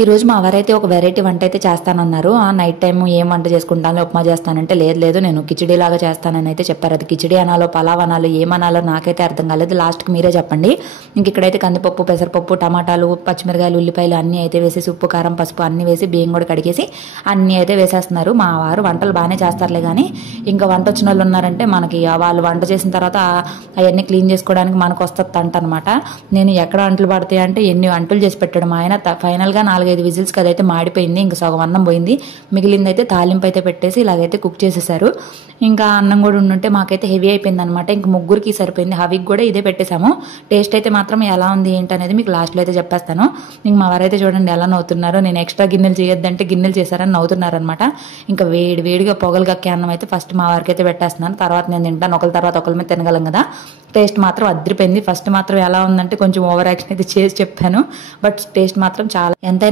ఈ రోజు మా వారైతే ఒక వెరైటీ వంట అయితే చేస్తానన్నారు. నైట్ టైం ఏం వంట చేసుకుంటాను, ఉప్మా చేస్తానంటే లేదు నేను కిచిడీ లాగా చేస్తానని అయితే చెప్పారు. అది కిచిడీ అనాలో పలావ్ అనాలో ఏమనాలో నాకైతే అర్థం కాలేదు. లాస్ట్కి మీరే చెప్పండి. ఇంక ఇక్కడైతే కందిపప్పు, పెసరపప్పు, టమాటాలు, పచ్చిమిరకాయలు, ఉల్లిపాయలు అన్నీ అయితే వేసేసి ఉప్పు, కారం, పసుపు అన్నీ వేసి బియ్యం కూడా కడిగేసి అన్నీ అయితే వేసేస్తున్నారు. మా వారు వంటలు బాగానే చేస్తారులే, కానీ ఇంకా వంట వచ్చిన వాళ్ళు ఉన్నారంటే మనకి వాళ్ళు వంట చేసిన తర్వాత అవన్నీ క్లీన్ చేసుకోవడానికి మనకు వస్తుంది తంట అనమాట. నేను ఎక్కడ అంట్లు పడతాయి అంటే ఎన్ని అంటులు చేసి పెట్టడం. ఆయన ఫైనల్గా 4-5 విజిల్స్కి అదైతే మాడిపోయింది. ఇంకా సగం అన్నం పోయింది. మిగిలిందైతే తాలింపు అయితే పెట్టేసి ఇలాగైతే కుక్ చేసేసారు. ఇంకా అన్నం కూడా ఉండుంటే మాకైతే హెవీ అయిపోయింది అనమాట. ఇంక ముగ్గురికి సరిపోయింది. హవికి కూడా ఇదే పెట్టేశాము. టేస్ట్ అయితే మాత్రం ఎలా ఉంది ఏంటి అనేది మీకు లాస్ట్లో అయితే చెప్పేస్తాను. ఇంక మా వారైతే చూడండి ఎలా నవ్వుతున్నారు. నేను ఎక్స్ట్రా గిన్నెలు చేయొద్దంటే గిన్నెలు చేశారని నవ్వుతున్నారనమాట. ఇంకా వేడిగా పొగలు కక్కే అన్నం అయితే ఫస్ట్ మా వారికి అయితే పెట్టేస్తున్నాను. తర్వాత నేను తింటాను. ఒకరి తర్వాత ఒకరి మీద తినగలం కదా. టేస్ట్ మాత్రం అదిరిపోయింది. ఫస్ట్ మాత్రం ఎలా ఉందంటే కొంచెం ఓవర్ యాక్షన్ అయితే చేసి చెప్పాను. బట్ టేస్ట్ మాత్రం చాలా ఎంతైనా